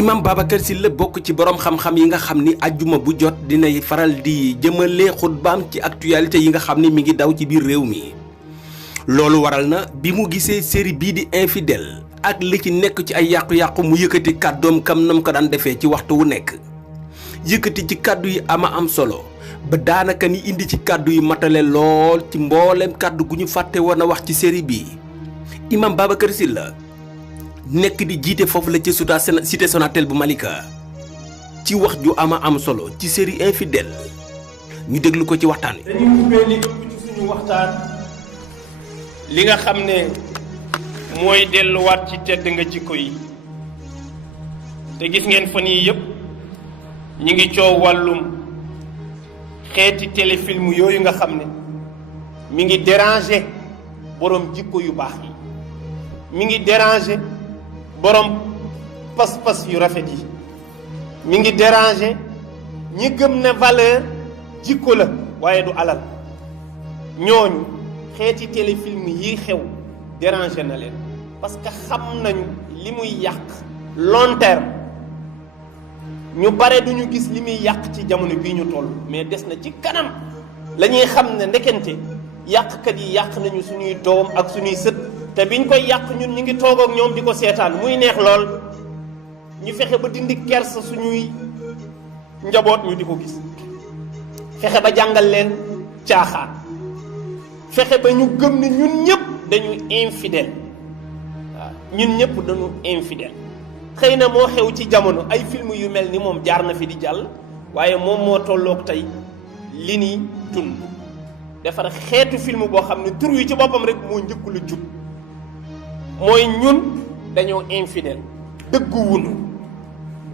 imam Babacar Sylla bokk ci borom xam-xam yi nga xam ni ajjuma bu jot dinay faral di jëmale xutbaam ci actualité yi nga xam ni mi ngi daw ci biir réew mi loolu waral na bi mu gisee série bii di infidèle ak li ci nekk ci ay yàqu-yàqu mu yëkkati kàddoom kam nam ko daan defee ci waxtu wu nekk yëkkati ci kàddu yi ama am solo ba daanaka ni indi ci kàddu yi matale lool ci mboolem kàddu gu ñu fàtte woon a wax ci série bii imam Babacar Sylla nekk di jiite foofu la ci cité Sonatel bu Malika ci wax ju ama am solo ci série infidèle ñu déglu ko ci waxtaan wi. dañuy ubbee li ëpp ci suñu waxtaan li nga xam ne mooy delluwaat ci tedd nga jikko yi te gis ngeen fan yii yëpp ñi ngi coow wàllum xeeti téléfilm yooyu nga xam ne mi ngi déranger borom jikko yu baax yi mi ngi déranger. borom pas-pas yu rafet yi mi ngi déranger ñi gëm ne valeur jikko la waaye du alal ñooñu xeeti téléfilm yi xew déranger na leen parce que xam nañu li muy yàq long terme ñu bare duñu gis li muy yàq ci jamono bii ñu toll mais des na ci kanam la ñuy xam ne ndekente yàqkat yi yàq nañu suñuy doom ak suñuy sët te biñ koy yàq ñun ñu ngi toog ak ñoom di ko seetaan muy neex lool ñu fexe ba dindi kersa suñuy njaboot ñu di ko gis fexe ba jàngal leen caaxaan fexe ba ñu gëm ne ñun ñëpp dañu infidèle waaw ñun ñëpp dañu infidèle xëy na moo xew ci jamono ay film yu mel ni moom jaar na fi di jàll waaye moom moo tolloog tey li ni tund defar xeetu film boo xam ne tur wi ci boppam rek moo njëkk lu jub mooy ñun dañoo infidèle dëgguwuñu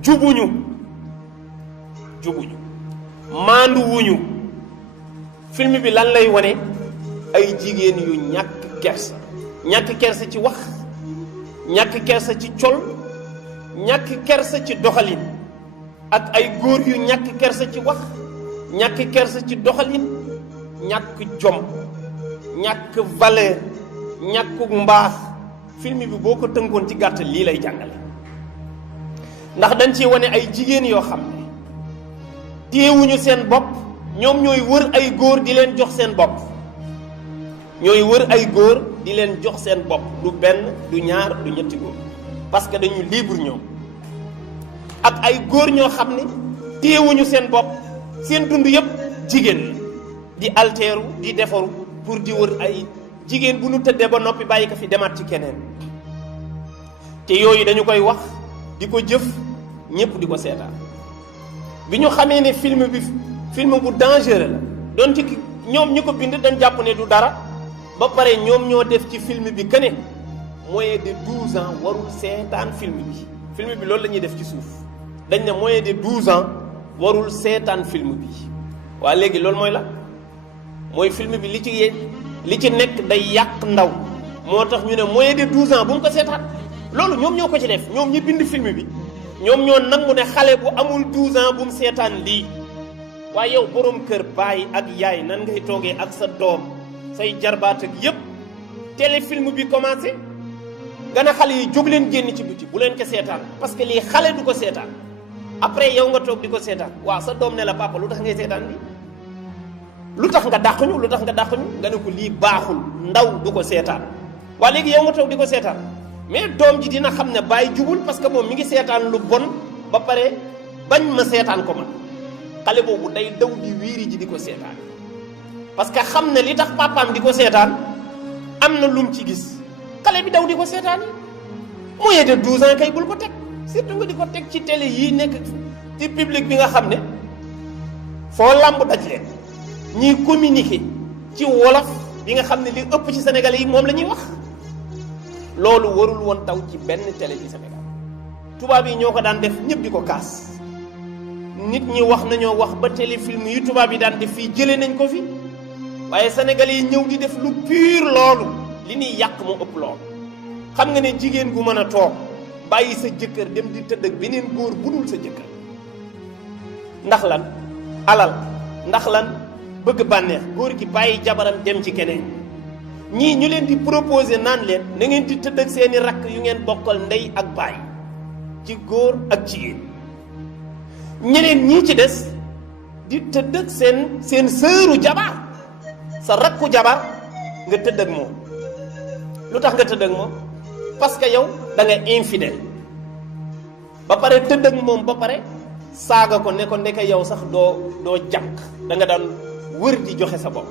jubuñu maanduwuñu film bi lan lay wane ay jigéen yu ñàkk kersa ci wax ñàkk kersa ci col ñàkk kersa ci doxalin ak ay góor yu ñàkk kersa ci wax ñàkk kersa ci doxalin ñàkk jom ñàkk valeur ñàkk mbaax film bi boo ko tënkoon ci gàttal lii lay jàngale ndax dañ ci wane ay jigéen yoo xam ne téyewuñu seen bopp ñoom ñooy wër ay góor di leen jox seen bopp du benn du ñaar du ñetti góor parce que dañu libre ñoom ak ay góor ñoo xam ne téyewuñu seen bopp seen dund yépp jigéen la di alteeru di defaru pour di wër ay jigéen bu nu tëddee ba noppi bàyyi ko fi demaat ci keneen te yooyu dañu koy wax di ko jëf ñëpp di ko seetaan bi ñu xamee ne film bu dangereux la donte ñoom ñi ko bind dañ jàpp ne du dara ba pare ñoom ñoo def ci film bi que ne moyen de 12 ans warul seetaan film bi loolu la ñuy def ci suuf dañ ne moyen de 12 ans warul seetaan film bi waa léegi loolu mooy la mooy film bi li ci nekk day yàq ndaw moo tax ñu ne moyen de 12 ans bu mu ko seetaan loolu ñoom ñoo ko ci def ñoom ñi bind film bi ñoom ñoo nangu ne xale bu amul 12 ans bu mu seetaan lii waaye yow borom kër baay ak yaay nan ngay toogee ak sa doom say jarbaat ak yépp téléfilm bi commencé gën a xale yi jóg leen génn ci biti bu leen ko seetaan parce que lii xale du ko seetaan après yow nga toog di ko seetaan waaw sa doom ne la papa lu tax ngay seetaan lii lu tax nga dàq ñu nga ne ko lii baaxul ndaw du ko seetaan waa léegi yow nga toog di ko seetaan mais doom ji dina xam ne bàyyi jubul parce que moom mi ngi seetaan lu bon ba pare bañ ma seetaan ko man xale boobu day daw di wiiri ji di ko seetaan parce que xam ne li tax papaam di ko seetaan am na lum ci gis xale bi daw di ko seetaan yi moyen de 12 ans kay bul ko teg surtout nga di ko teg ci télé yii nekk ci public bi nga xam ne foo lamb daj leen ñiy communiquer ci wolof bi nga xam ne li ëpp ci sénégalais yi moom la ñuy wax loolu warul woon taw ci benn télé ci Sénégal tubaab yi ñoo ko daan def ñëpp di ko kaas nit ñi wax nañoo wax ba téléfilm yu tubaab yi daan def fii jëlee nañ ko fi waaye sénégalais yi ñëw di def lu pur loolu li ñuy yàq moo ëpp loolu xam nga ne jigéen gu mën a toog bàyyi sa jëkkër dem di tëdd ak beneen góor bu dul sa jëkkër ndax lan alal ndax lan bëgg bànneex góor gi bàyyi jabaram dem ci keneen ñii ñu leen di proposer naan leen na ngeen di tëdd ak seeni rakk yu ngeen bokkal ndey ak baay ci góor ak jigéen. ñeneen ñii ci des di tëdd ak seen sëru jabar, sa rakku jabar nga tëdd ak moom. lu tax nga tëdd ak moom? parce que yow da nga infidèle ba pare tëdd ak moom ba pare saaga ko ne ko ndeke yow sax doo jànq, da nga daan wër di joxe sa bopp.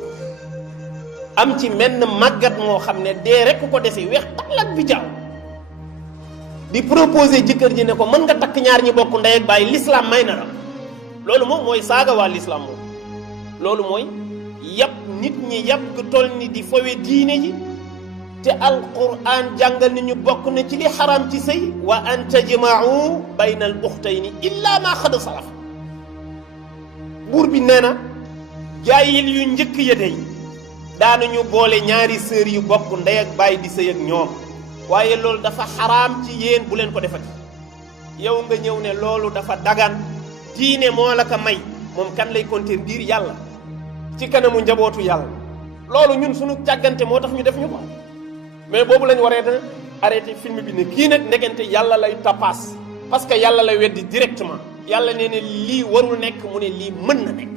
am ci menn màggat moo xam ne dee rek ko dese weex talak bi jaaw di proposer jëkkër ji ne ko mën nga takk ñaar ñi bokk ndey ak bàyyi, l'islam may na la. loolu moom mooy saaga waa l'islam moom. loolu mooy yàpp nit ñi yàpp gu toll ni di fowe diine ji, te alquran jàngal ni ñu bokk na ci li xaram ci sëy wa an tajma'u bayna al ukhtayni illa ma xad salaf. buur bi nee na jaayil yu njëkk ya dey daanañu boole ñaari sœur yu bokk ndey ak baay di sëy ak ñoom, waaye loolu dafa xaraam ci yéen bu leen ko defati. yow nga ñëw ne loolu dafa dagan, diine moo la ko may, moom kan lay contredire? yàlla ci kanamu njabootu yàlla. loolu ñun suñu càggante moo tax ñu def ñu ko, mais boobu lañ waree na arrêté film bi ne kii nag ndegente yàlla lay tapaas, parce que yàlla lay weddi directement. yàlla nee ne lii warul nekk, mu ne lii mën na nekk.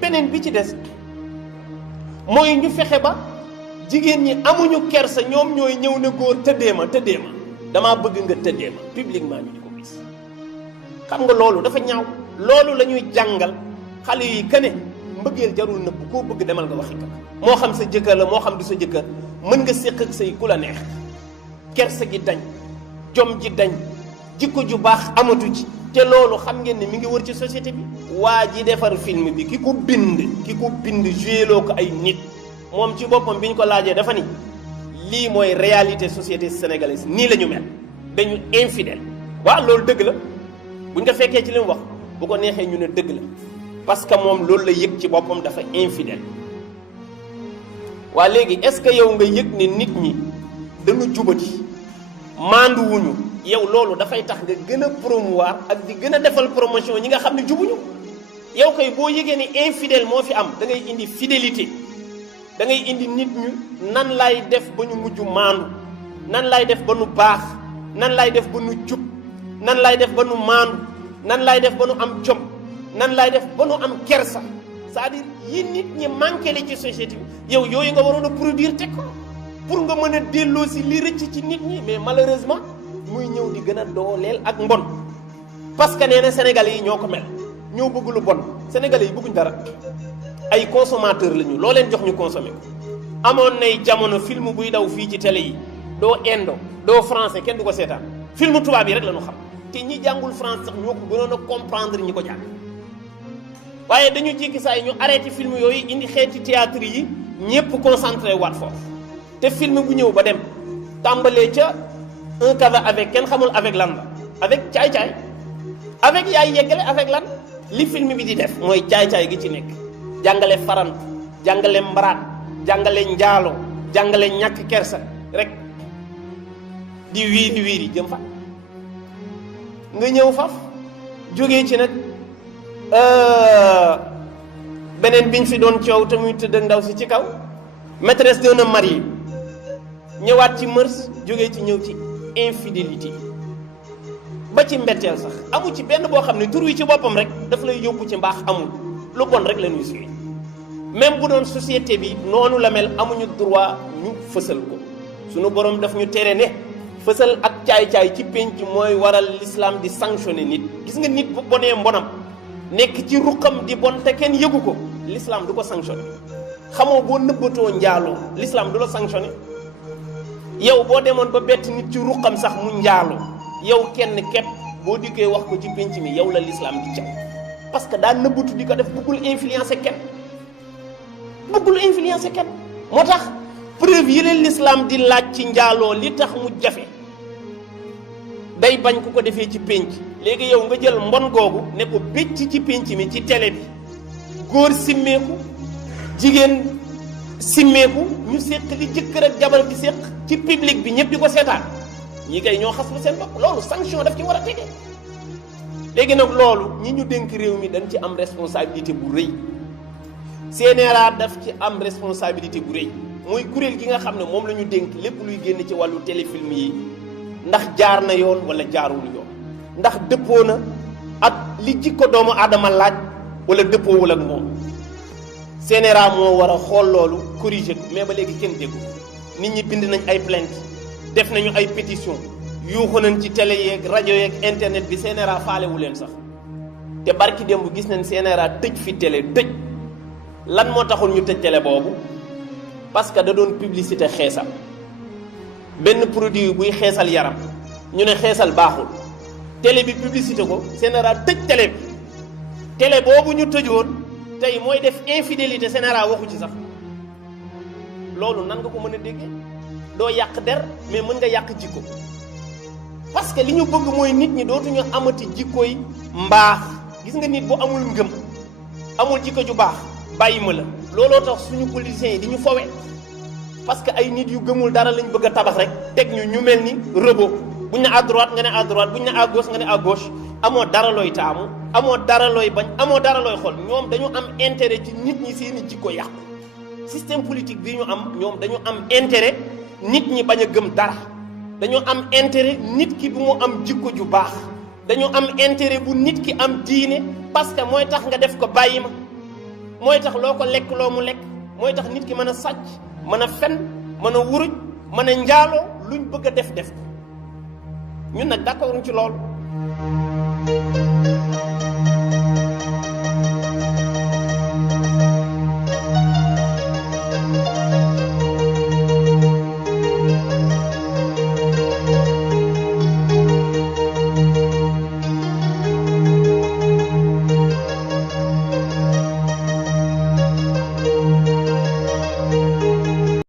beneen bi ci des mooy ñu fexe ba jigéen ñi amuñu kersa, ñoom ñooy ñëw ne góor tëddee ma damaa bëgg nga tëddee ma publiquement ñu di ko gis. xam nga loolu dafa ñaaw. loolu la ñuy jàngal xale yi que ne mbëggeel jarul nëbb, koo bëgg demal nga waxi ka, moo xam sa jëkkër la moo xam du sa jëkkër, mën nga séq ak say ku la neex. kersa gi dañ, jom ji dañ, jikko ju baax amatu ci. te loolu xam ngeen ne mi ngi wër ci société bi. waa ji defar film bi ki ko bind jouéloo ko ay nit, moom ci boppam bi ñu ko laajee dafa ni lii mooy réalité société sénégalaise, nii la ñu mel, dañu infidèle. waaw loolu dëgg la, buñ ko fekkee ci li mu wax, bu ko neexee ñu ne dëgg la, parce que moom loolu la yëg ci boppam, dafa infidèle. waa léegi est-ce que yow nga yëg ne nit ñi dañu jubati, maanduwuñu, yow loolu dafay tax nga gën a promouvoir ak di gën a defal promotion ñi nga xam ne jubuñu. yow kay boo yëgee ni infidèle moo fi am, da ngay indi fidélité, da ngay indi nit ñu nan laay def ba ñu mujj maandu, nan laay def ba nu baax, nan laay def ba nu jub, nan laay def ba nu maandu, nan laay def ba nu am jom, nan laay def ba nu am kersa. c'est-à-dire yi nit ñi manqué li ci société bi, yow yooyu nga waroon a produire teg ko pour nga mën a delloo si li rëcc ci nit ñi. mais malheureusement muy ñëw di gën a dooleel ak mbon, parce que nee na Sénégalais yi ñoo ko mel, ñoo bëgg lu bon. Sénégalais yi bëgguñ dara, ay consommateur lañu, loo leen jox ñu consommé ko. amoon nay jamono film buy daw fii ci télé yi, doo indo doo français, kenn du ko seetaan. film tubaab yi rek la ñu xam, te ñi jàngul France sax ñoo ko gënoon a comprendre ñi ko jàng. waaye dañu jékki saa yi ñu arrêté film yooyu, indi xeeti théâtre yi, ñëpp concentré waat foofu. te film bu ñëw ba dem tàmbalee ca un café avec, kenn xamul avec lan la, avec caay-caay, avec yaay yeggale avec lan. li film bi di def mooy caay-caay gi ci nekk, jàngale farantu, jàngale mbaraat, jàngale njaalo, jàngale ñàkk kersa rek, di wiiri jëm fa. nga ñëw faf jógee ci nag beneen biñ fi doon coow te muy tëdd ak ndaw si ci kaw, maîtresse d'un homme marié, ñëwaat ci mœurs, jógee ci ñëw ci infidélité, ba ci mbetteel sax amu ci benn boo xam ne tur wi ci boppam rek daf lay yóbbu ci mbaax. amul, lu bon rek la ñuy suy. même bu doon société bi noonu la mel, amuñu droit ñu fësal ko. sunu borom daf ñu tere ne fësal ak caay-caay ci pénc mooy waral l'islam di sanctionner nit. gis nga nit bu bonee mbonam nekk ci ruqam di bon te kenn yëgu ko, l'islam du ko sanctionner. xamoo boo nëbbatoo njaaloo, l'islam du la sanctionner. yow boo demoon ba bett nit ci ruqam sax mu njaaloo, yow kenn képp boo dikkee wax ko ci pénc mi, yow la l'islam di caw, parce que daa nëbbatu di ko def, bëggul influencer kenn, moo tax preuve yi leen l'islam di laaj ci njaaloo, li tax mu jafe, day bañ ku ko defee ci pénc. léegi yow nga jël mbon googu ne ko bécc ci pénc mi, ci télé bi, góor simmeeku, jigéen simmeeku, ñu séq li jëkkër ak jabar di séq ci public bi, ñëpp di ko seetaan. ñi kay ñoo xas lu seen bopp, loolu sanction daf ci war a tege. léegi nag loolu ñi ñu dénk réew mi dañ ci am responsabilité bu rëy. CNRA daf ci am responsabilité bu rëy, mooy kuréel gi nga xam ne moom la ñu dénk lépp luy génn ci wàllu téléfilm yi ndax jaar na yoon wala jaarul yoon ndax dëppoo na ak li jikko doomu aadama laaj wala dëppoowul ak moom. CNRA moo war a xool loolu corriger ko mais ba léegi kenn déggu nit ñi bind nañ ay plainte def nañu ay pétition yuuxu nañ ci télé yeeg rajo yeeg internet bi CNRA faalewu leen sax te barki démb gis nañ CNRA tëj fi télé tëj lan moo taxul ñu tëj télé boobu parce que da doon publicité xeesal benn produit buy xeesal yaram ñu ne xeesal baaxul télé bi publicité ko CNRA tëj télé bi télé boobu ñu tëjoon tey mooy def infidélité CNRA waxu ci sax loolu nan nga ko mën a déggee doo yàq der mais mën nga yàq jikko parce que li ñu bëgg mooy nit ñi dootuñu amati jikkoy mbaax gis nga nit bu amul ngëm amul jikko ju baax bàyyi ma la looloo tax suñu politiciens yi di ñu fowe parce que ay nit yu gëmul dara lañ bëgg a tabax rek teg ñu mel ni robot buñ ne à droite nga ne à droite buñ ne à gauche nga ne à gauche amoo dara looy taamu amoo dara looy bañ amoo dara looy xool ñoom dañu am intérêt ci nit ñi seeni jikko yàqu système politique bi ñu am ñoom dañu am intérêt nit ñi bañ a gëm dara dañu am intérêt nit ki bu mu am jikko ju baax dañu am intérêt bu nit ki am diine parce que mooy tax nga def ko bàyyi ma mooy tax loo ko lekk loo mu lekk mooy tax nit ki mën a sàcc mën a fen mën a wuruj mën a njaaloo luñ bëgg a def ko ñun nag d'accord ci loolu